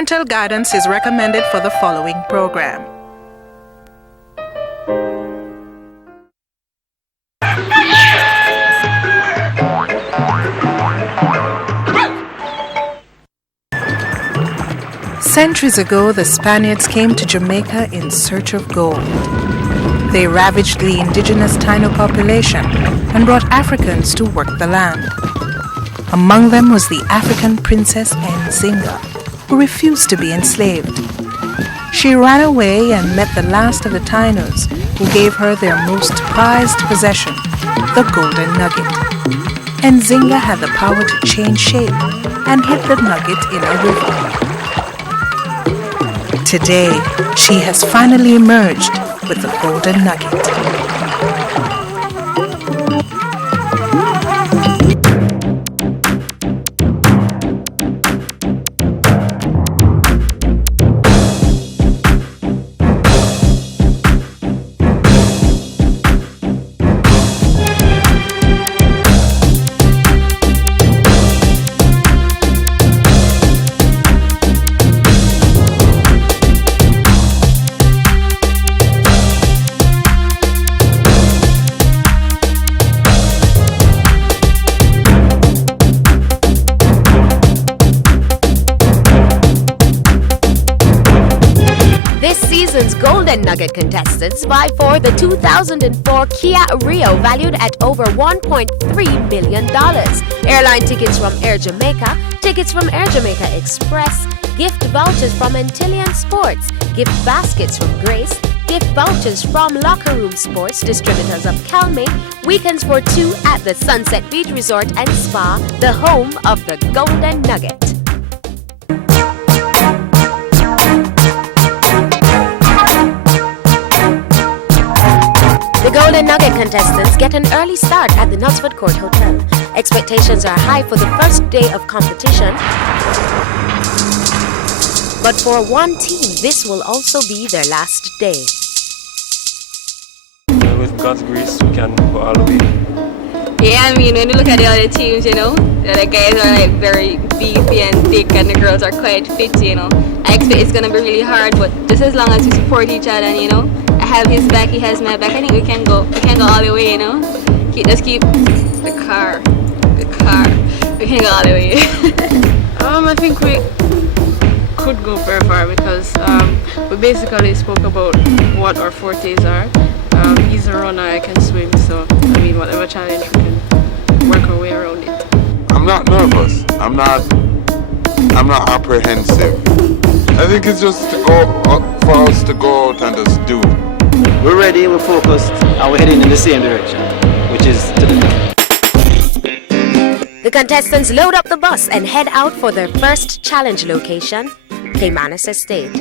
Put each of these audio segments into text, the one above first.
Parental guidance is recommended for the following program. Centuries ago, the Spaniards came to Jamaica in search of gold. They ravaged the indigenous Taino population and brought Africans to work the land. Among them was the African princess Nzinga, who refused to be enslaved. She ran away and met the last of the Tainos, who gave her their most prized possession, the Golden Nugget. Nzinga had the power to change shape and hid the nugget in a river. Today, she has finally emerged with the Golden Nugget. Golden Nugget contestants vie for the 2004 Kia Rio valued at over $1.3 million. Airline tickets from Air Jamaica, tickets from Air Jamaica Express, gift vouchers from Antillian Sports, gift baskets from Grace, gift vouchers from Locker Room Sports, distributors of Calme, weekends for two at the Sunset Beach Resort and Spa, the home of the Golden Nugget. The Golden Nugget contestants get an early start at the Knutsford Court Hotel. Expectations are high for the first day of competition. But for one team, this will also be their last day. With God's grace, we can go all the way. Yeah, I mean, when you look at the other teams, you know, the other guys are like very beefy and thick and the girls are quite fit, you know. I expect it's going to be really hard, but just as long as we support each other and, you know, I have his back, he has my back, I think we can go all the way, you know. Just keep the car, we can go all the way. I think we could go very far because we basically spoke about what our fortes are. He's a runner, I can swim, so I mean whatever challenge we can work our way around it. I'm not nervous. I'm not apprehensive. I think it's just for us to go out and just do. We're ready, we're focused, and we're heading in the same direction, which is to the top. The contestants load up the bus and head out for their first challenge location, Caymanas Estate.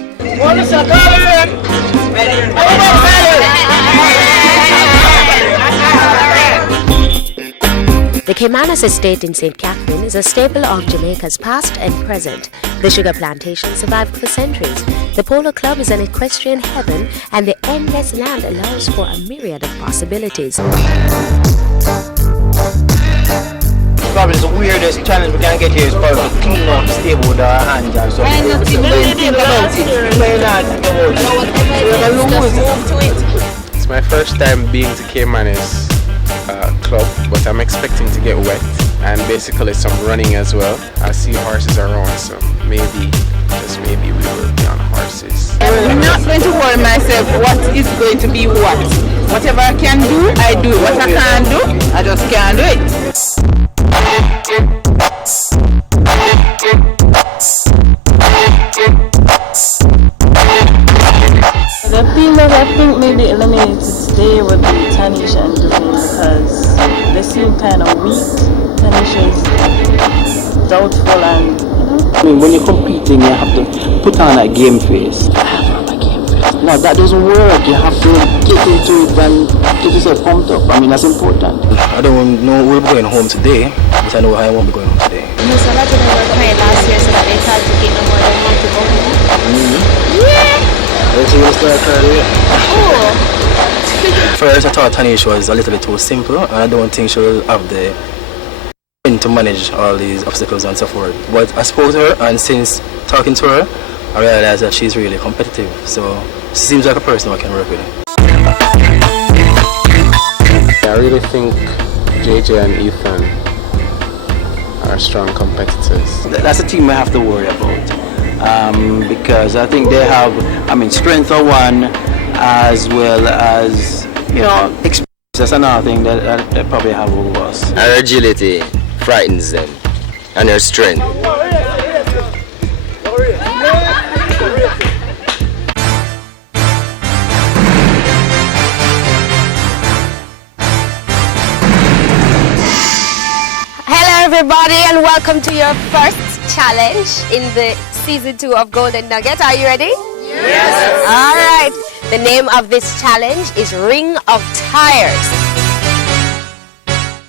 The Caymanas Estate in St. Catherine is a staple of Jamaica's past and present. The sugar plantation survived for centuries. The Polo Club is an equestrian heaven, and the endless land allows for a myriad of possibilities. Probably the weirdest challenge we can get here is probably to clean out the stable with our hands and so when you think about it, you may not lose. It's my first time being to Caymanas club, but I'm expecting to get wet and basically some running as well. I see horses around, so maybe, just maybe we will be on horses. I'm not going to worry myself what is going to be what. Whatever I can do, I do. What I can't do, I just can't do it. The females I think maybe eliminated today would be Tanisha and Dwayne because they seem kind of weak. Tanisha's doubtful and, you know. I mean, when you're competing, you have to put on that game face. I have on my game face. No, that doesn't work. You have to get into it and get yourself pumped up. I mean, that's important. I don't know we'll be going home today, but I know I won't be going home today. You know, so a lot of them were crying last year so that they tried to get no more than one to go home. Yeah! First, I thought Tanisha was a little bit too simple, and I don't think she'll have the to manage all these obstacles and so forth. But I spoke to her, and since talking to her, I realized that she's really competitive. So she seems like a person I can work with. I really think JJ and Ethan are strong competitors. That's a team I have to worry about. Because I think they have, strength for one, as well as, experience. That's another thing that they probably have over us. Her agility frightens them, and her strength. Hello everybody and welcome to your first challenge in the season 2 of Golden Nugget. Are you ready? Yes! Alright, the name of this challenge is Ring of Tires.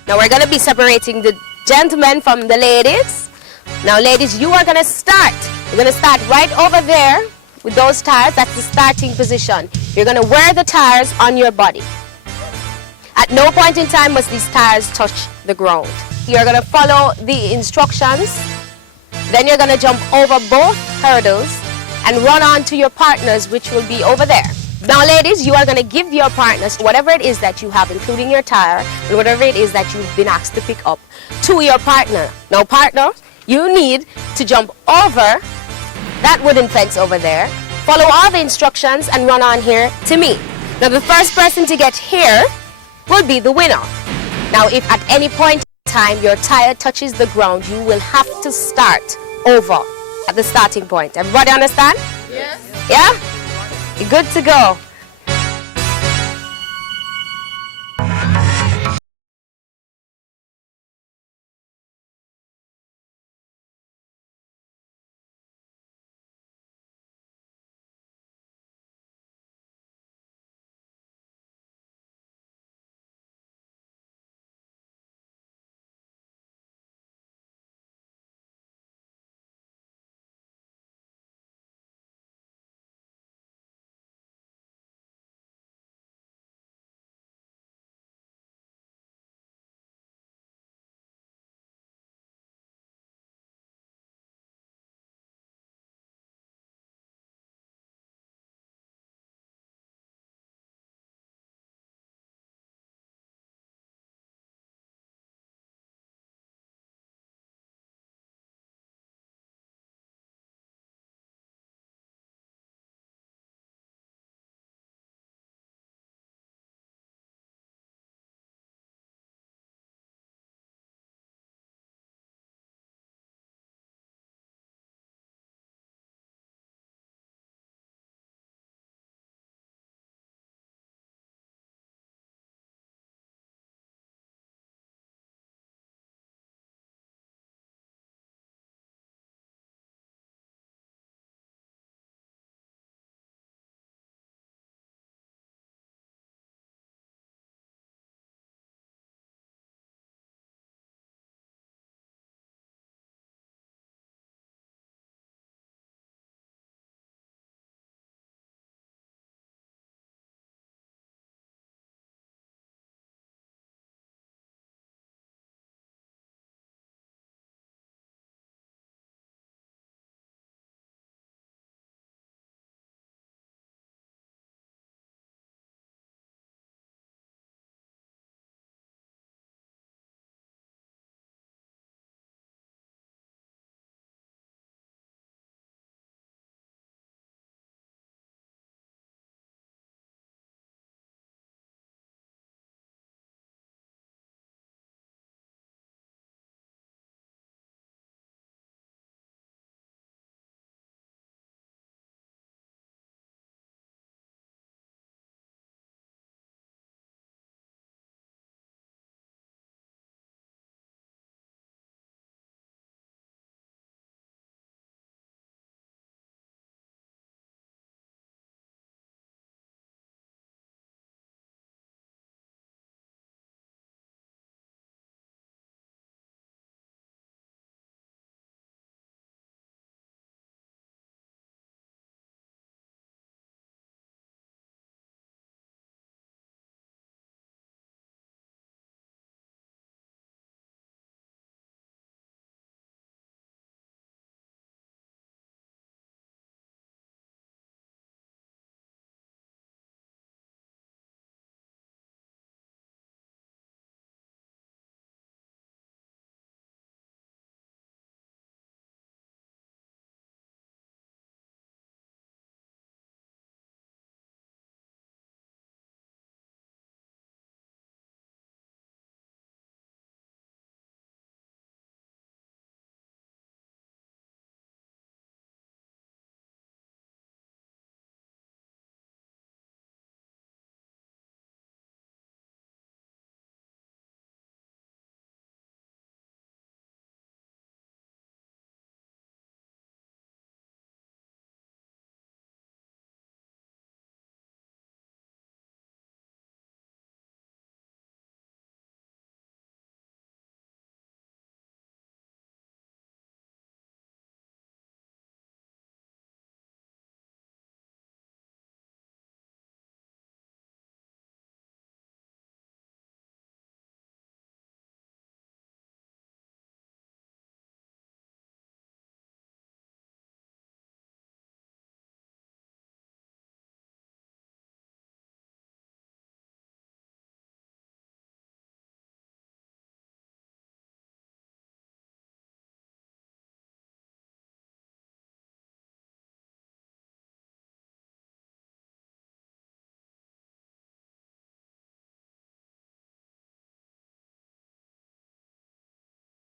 Now we're going to be separating the gentlemen from the ladies. Now ladies, you are going to start. You're going to start right over there with those tires. That's the starting position. You're going to wear the tires on your body. At no point in time must these tires touch the ground. You're going to follow the instructions. Then you're going to jump over both hurdles and run on to your partners, which will be over there. Now ladies, you are going to give your partners whatever it is that you have, including your tire and whatever it is that you've been asked to pick up, to your partner. Now partner, you need to jump over that wooden fence over there, follow all the instructions and run on here to me. Now the first person to get here will be the winner. Now if at any point in time your tire touches the ground, you will have to start over at the starting point. Everybody understand? Yes. Yeah? You're good to go.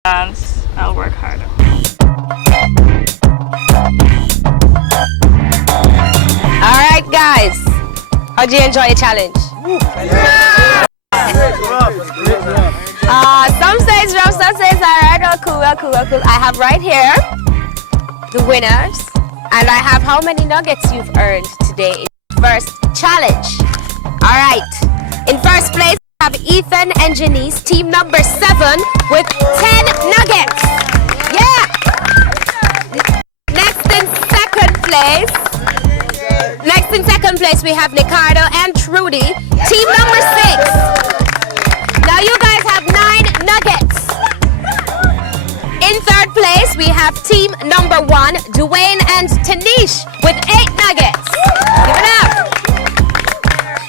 Dance, I'll work harder. Alright guys, how do you enjoy your challenge? Some say it's rough, some say it's alright. Well, cool. I have right here the winners, and I have how many nuggets you've earned today in the first challenge. Alright, in first place we have Ethan and Janice, team number 7 with 10 nuggets. Yeah! Next in second place we have Ricardo and Trudy, team number 6. Now you guys have 9 nuggets. In third place we have team number 1, Dwayne and Tanish with 8 nuggets. Give it up.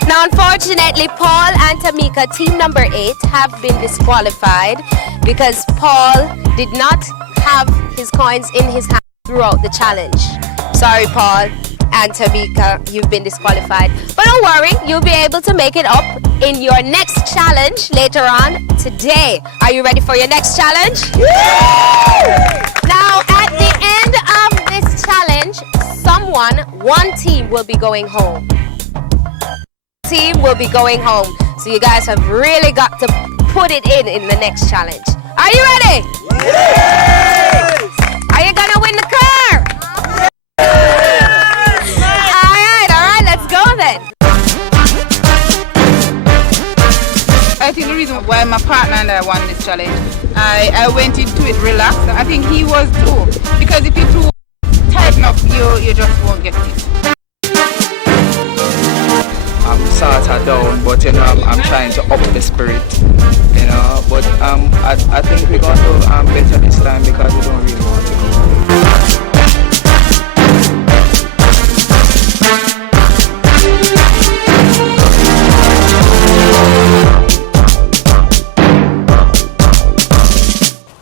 Now unfortunately Paul and Tamika, team number 8, have been disqualified because Paul did not have his coins in his hand throughout the challenge. Sorry Paul and Tamika, you've been disqualified. But don't worry, you'll be able to make it up in your next challenge later on today. Are you ready for your next challenge? Now at the end of this challenge, one team will be going home. Team will be going home. So you guys have really got to put it in the next challenge. Are you ready? Yes! Are you gonna win the car? Alright, let's go then. I think the reason why my partner and I won this challenge, I went into it relaxed. I think he was too. Because if you're too tight enough, you just won't get it. I'm sort of down, but you know, I'm trying to up the spirit, you know, but I think we're going to do better this time because we don't really want to go.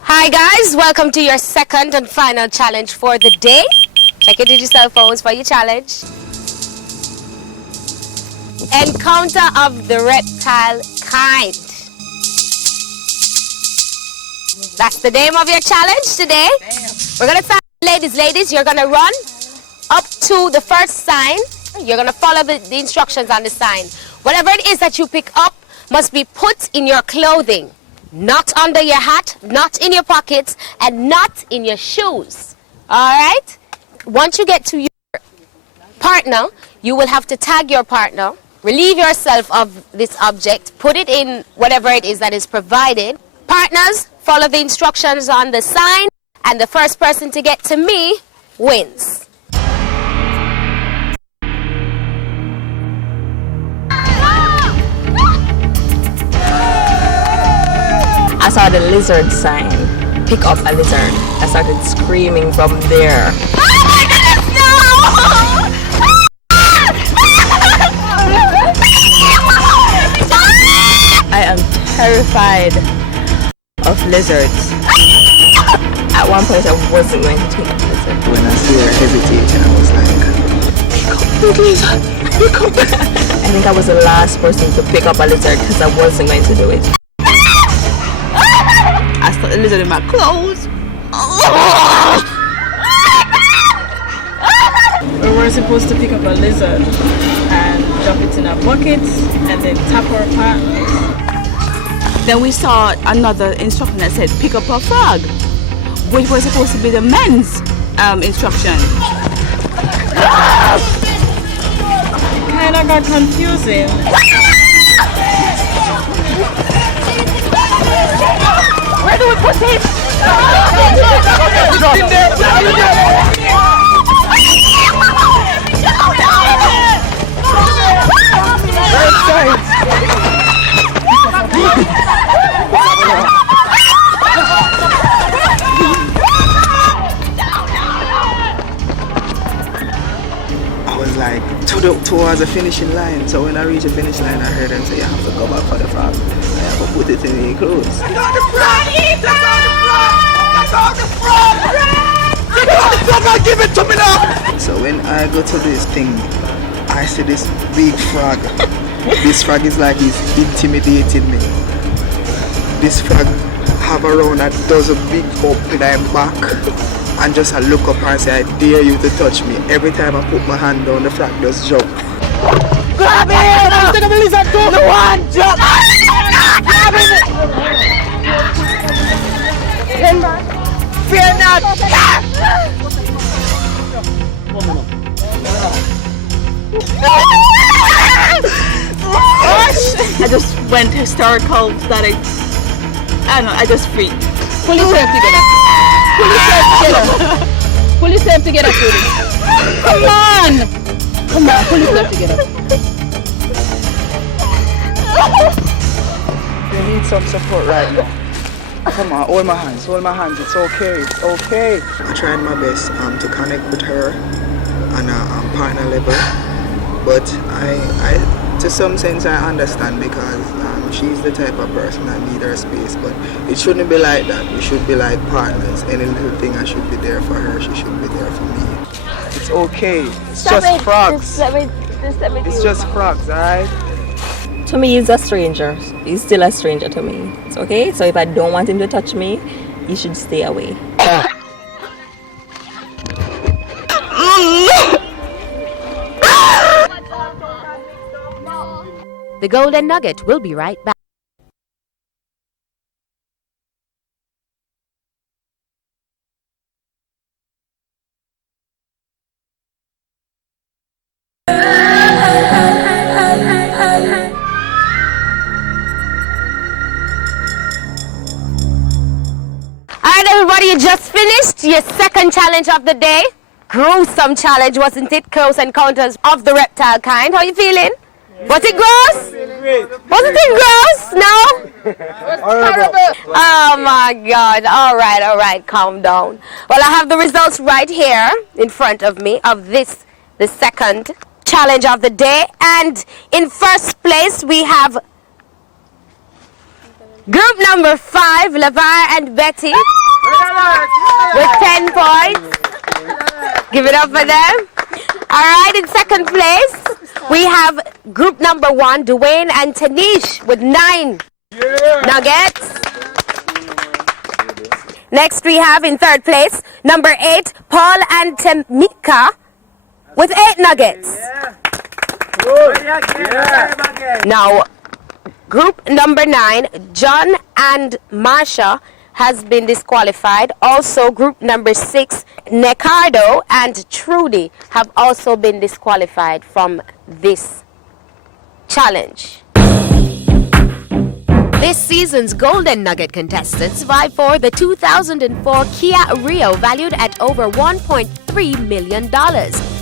Hi guys, welcome to your second and final challenge for the day. Check your digital phones for your challenge. Encounter of the reptile kind. That's the name of your challenge today. We're gonna start, ladies, you're gonna run up to the first sign. You're gonna follow the instructions on the sign. Whatever it is that you pick up must be put in your clothing. Not under your hat, not in your pockets, and not in your shoes. Alright? Once you get to your partner, you will have to tag your partner, relieve yourself of this object, put it in whatever it is that is provided. Partners, follow the instructions on the sign, and the first person to get to me wins. I saw the lizard sign. Pick up a lizard. I started screaming from there. Oh my goodness, no! I am terrified of lizards. At one point I wasn't going to take up a lizard. When I see her hesitating, I was like, pick up the lizard, pick up. I think I was the last person to pick up a lizard because I wasn't going to do it. I stuck the lizard in my clothes. We were supposed to pick up a lizard and drop it in a bucket and then tap our partners. Then we saw another instruction that said pick up a frog, which was supposed to be the men's instruction. Kinda got confusing. Where do we put it? I was like towards the finishing line, so when I reached the finish line I heard them say you have to go back for the frog. I have to put it in your clothes. Take out the frog! Take out the frog! Take out the frog and give it to me now! So when I go to this thing, I see this big frog. This frog is like he's intimidating me. This frog have around a dozen big up in my back and just look up and say, I dare you to touch me. Every time I put my hand down, the frog just jump. Grab it! I'm taking the lizard too! No one! Jump! Grab it! Fear not! I just went hysterical that I don't know, I just freaked. Pull yourself together. Pull yourself together. Pull yourself together, Judy. Come on! Come on, pull yourself together. You need some support right now. Come on, hold my hands, it's okay, it's okay. I tried my best to connect with her on a partner level, but I to some sense I understand because she's the type of person that need her space, but it shouldn't be like that. We should be like partners. Any little thing I should be there for her, she should be there for me. It's okay, it's just frogs. It's just frogs, alright? To me, he's a stranger. He's still a stranger to me. It's okay. So if I don't want him to touch me, he should stay away. The Golden Nugget will be right back. Alright everybody, you just finished your second challenge of the day. Gruesome challenge, wasn't it? Close encounters of the reptile kind. How you feeling? Was it gross? Wasn't it gross? No? Horrible. Oh my God. Alright, calm down. Well, I have the results right here in front of me of this, the second challenge of the day. And in first place, we have group number 5, LeVar and Betty, with 10 points. Give it up for them. Alright, in second place, we have group number 1, Dwayne and Tanish, with 9 nuggets. Next, we have in third place, number 8, Paul and Tamika, with 8 nuggets. Now, group number 9, John and Marsha, has been disqualified. Also, group number 6, Necardo and Trudy, have also been disqualified from this challenge. This season's Golden Nugget contestants vie for the 2004 Kia Rio valued at over $1.3 million.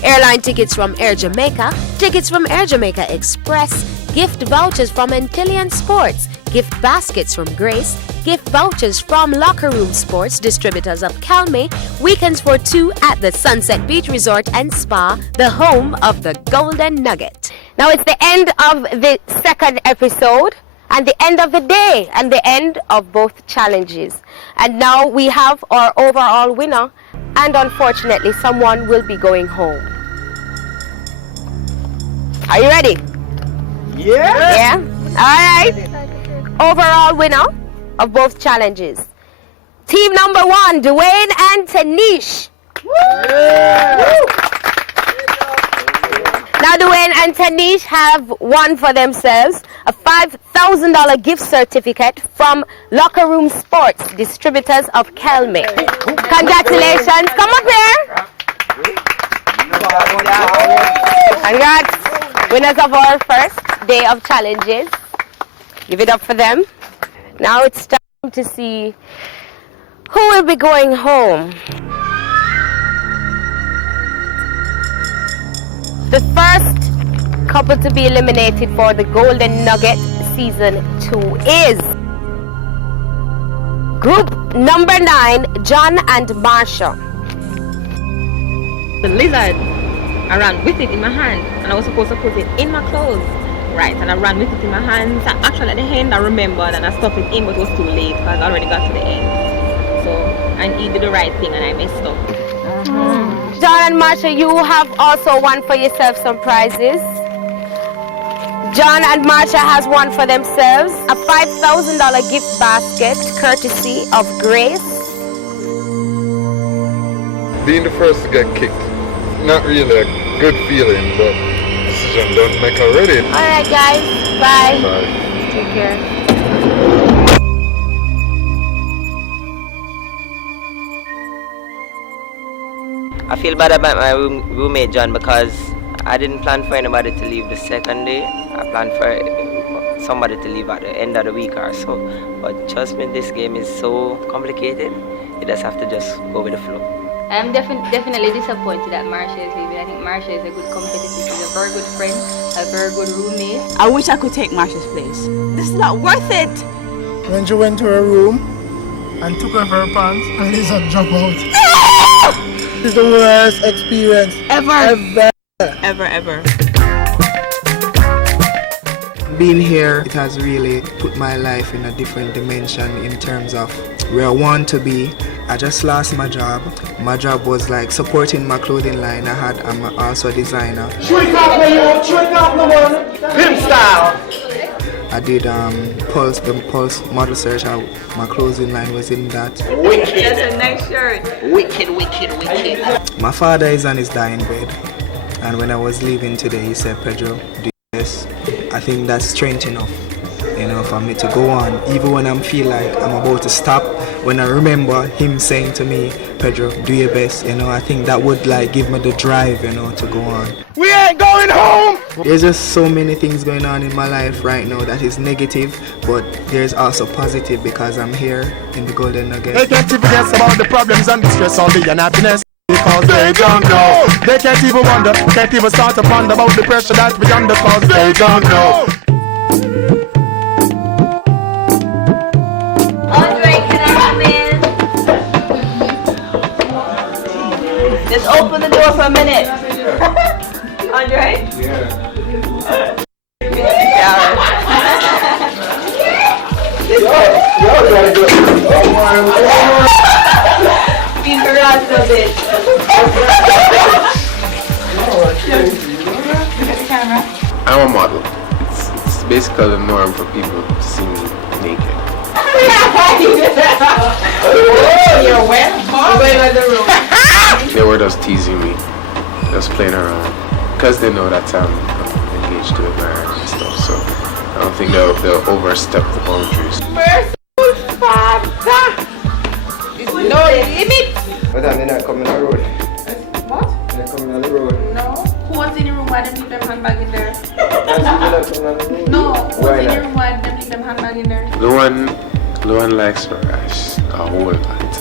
Airline tickets from Air Jamaica, tickets from Air Jamaica Express, gift vouchers from Antillian Sports, gift baskets from Grace, gift vouchers from Locker Room Sports, distributors of Calme, weekends for 2 at the Sunset Beach Resort and Spa, the home of the Golden Nugget. Now it's the end of the second episode and the end of the day and the end of both challenges. And now we have our overall winner, and unfortunately someone will be going home. Are you ready? Yeah? Alright. Overall winner of both challenges, team number 1, Dwayne and Tanish. Now Dwayne and Tanish have won for themselves a $5,000 gift certificate from Locker Room Sports, distributors of Calme. Congratulations. Come up here. Congrats. Winners of our first day of challenges. Give it up for them. Now it's time to see who will be going home. The first couple to be eliminated for the Golden Nugget Season 2 is group number 9, John and Marsha. The lizard, I ran with it in my hand and I was supposed to put it in my clothes. Right, and I ran with it in my hands. Actually, at the end, I remembered and I stuffed it in, but it was too late because I already got to the end. So, and he did the right thing and I messed up. John and Marsha, you have also won for yourself some prizes. John and Marsha has one for themselves, a $5,000 gift basket courtesy of Grace. Being the first to get kicked, not really a good feeling, but decision done make already. Alright guys, bye. Bye. Take care. I feel bad about my roommate John because I didn't plan for anybody to leave the second day. I planned for somebody to leave at the end of the week or so. But trust me, this game is so complicated. You just have to just go with the flow. I'm definitely disappointed that Marsha is leaving. I think Marsha is a good competitor. She's a very good friend, a very good roommate. I wish I could take Marsha's place. This is not worth it. When she went to her room and took off her pants and Lisa dropped out. It's the worst experience ever. Being here, it has really put my life in a different dimension in terms of where I want to be. I just lost my job. My job was like supporting my clothing line. I'm also a designer. Trick off the one. Pimp style. I did the Pulse model search. My clothing line was in that. Wicked. That's a nice shirt. Wicked. My father is on his dying bed, and when I was leaving today, he said, "Pedro, do this." I think that's strength enough, for me to go on, even when I feel like I'm about to stop. When I remember him saying to me, "Pedro, do your best," I think that would give me the drive, to go on. We ain't going home! There's just so many things going on in my life right now that is negative, but there's also positive because I'm here in the Golden Nugget. They can't even guess about the problems and the stress, all the unhappiness. Because they don't know. They can't even wonder, can't even start to ponder about the pressure that we under cause they don't know. Andre, can I come in? Just open the door for a minute. Andre? Yeah. Be garage a bit. I'm a model. It's basically the norm for people to see me naked. You're wet. They were just teasing me, just playing around, because they know that I'm engaged to a marriage and stuff. So I don't think they'll overstep the boundaries. Merciful Father. No limit. But they're not coming on the road. What? They're coming on the road. No. Who was in the room? Why didn't leave them handbag in there? No. Who was in the room? Why didn't leave them handbag in there? Luan likes her ass a whole lot.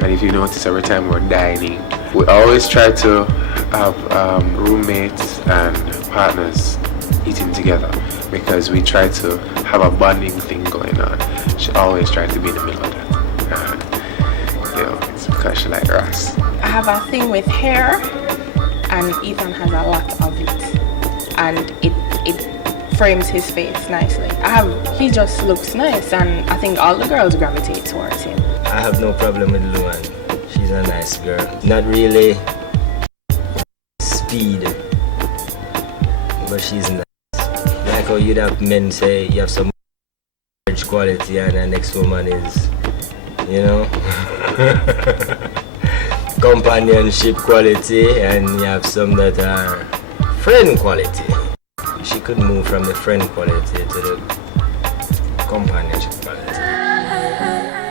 And if you notice, every time we're dining, we always try to have roommates and partners eating together because we try to have a bonding thing going on. She always tries to be in the middle of that. It's because she likes Ross. I have a thing with hair, and Ethan has a lot of it, and it frames his face nicely. He just looks nice, and I think all the girls gravitate towards him. I have no problem with Luan. She's a nice girl. Not really speed, but she's nice. Like how you'd have men say you have some quality and the next woman is, companionship quality, and you have some that are friend quality. She could move from the friend quality to the companionship quality.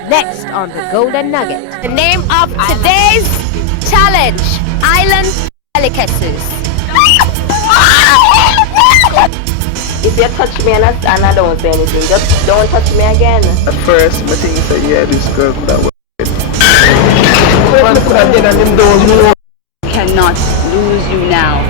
Next on the Golden Nugget, the name of today's challenge, Island Delicacies. If you touch me and I don't say anything, just don't touch me again. At first, I think that this girl that was Cannot lose you now.